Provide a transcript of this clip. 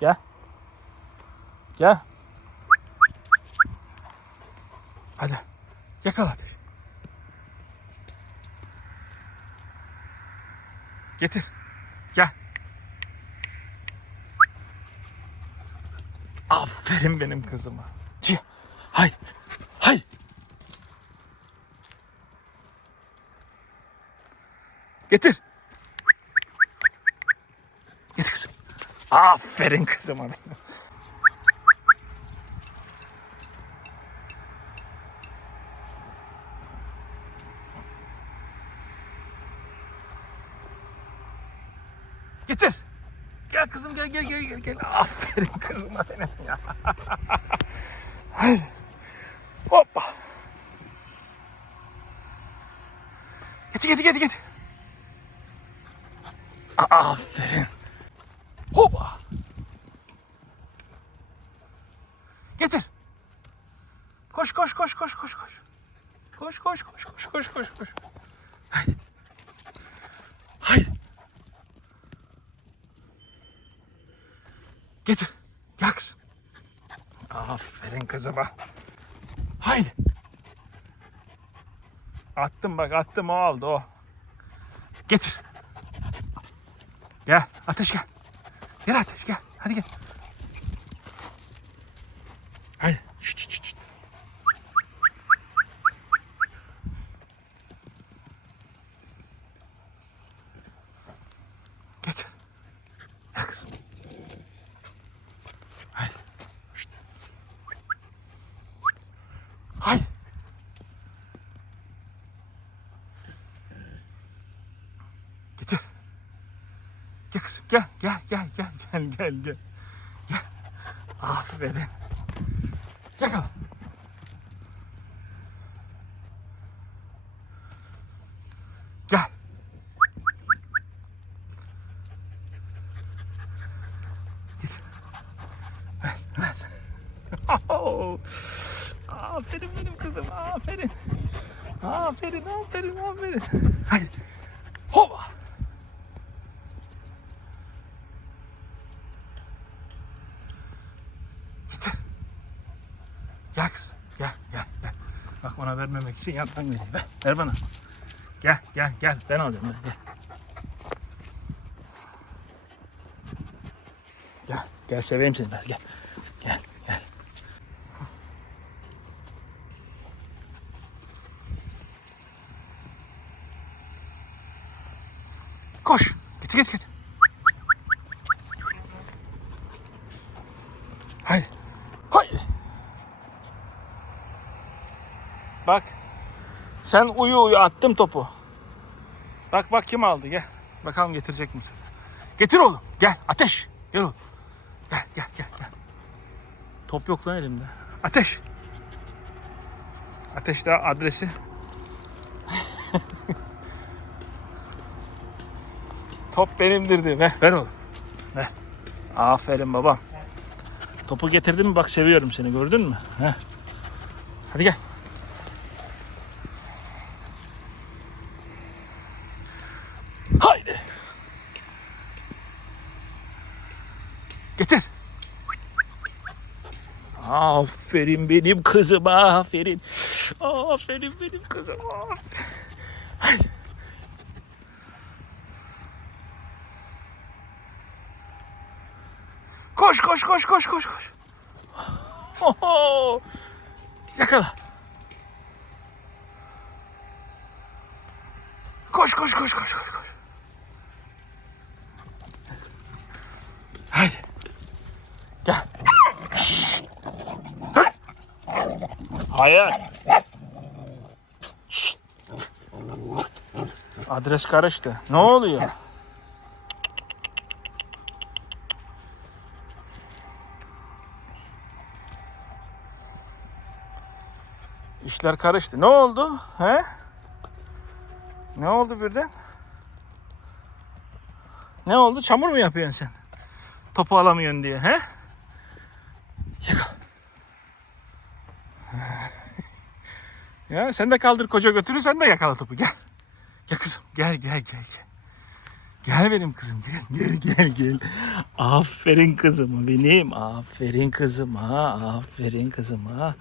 Gel. Gel. Hadi. Yakala ateş. Getir. Gel. Aferin benim kızıma. Çiğ. Hay. Hay. Getir kızım. Aferin kızıma benim. Getir. Gel kızım gel gel gel gel gel. Aferin kızıma benim ya. Haydi. Hoppa. Getir getir getir getir. Aferin. Hoppa. Getir. Koş koş koş koş koş koş. Koş koş koş koş koş koş koş. Haydi. Haydi. Gel kızım. Aferin kızıma. Haydi. Attım bak attım o aldı o. Getir. Gel ateş gel. Gel ateş gel. Hadi gel. Haydi. Şşt, şşt, şşt. Getir. Gel kızım. Haydi. Şşt. Haydi. Getir. Gel kızım gel gel gel gel gel gel gel. Gel. Aferin. Yakala. Gel. Git. Ver, ver. Oh. Aferin benim kızım, aferin. Aferin, aferin, aferin. Hadi. Hoppa. Getir. Gel kızım. Gel gel gel. Bak bana vermemek için yandan geleyim. Ver, ver bana. Gel gel gel. Ben alacağım. Gel. Gel. Gel, gel seveyim seni ben. Gel. Gel, gel. Koş. Getir getir. Haydi. Haydi. Bak. Sen uyu uyu attım topu. Bak bak kim aldı gel. Bakalım getirecek misin? Getir oğlum. Gel ateş. Gel oğlum. Gel gel gel gel. Top yok lan elimde. Ateş. Ateş daha adresi. Top benimdir diyor. Ver, ver oğlum. Ver. Aferin babam. Topu getirdin mi bak seviyorum seni gördün mü? Heh. Hadi gel. Haydi. Getir. Aferin benim kızım aferin. Aferin benim kızım. aferin. Koş koş koş koş koş koş. Oho. Yakala. Koş koş koş koş koş koş. Haydi. Gel. Şşt. Dur. Hayır. Şşt. Adres karıştı. Ne oluyor? İşler karıştı. Ne oldu? He? Ne oldu birden? Ne oldu? Çamur mu yapıyorsun sen? Topu alamıyorsun diye. He? Yakala. ya sen de kaldır koca götürü sen de yakala topu gel. Gel kızım gel gel gel gel. Gel benim kızım gel gel gel gel. Aferin kızıma benim. Aferin kızım kızıma. Aferin kızım kızıma.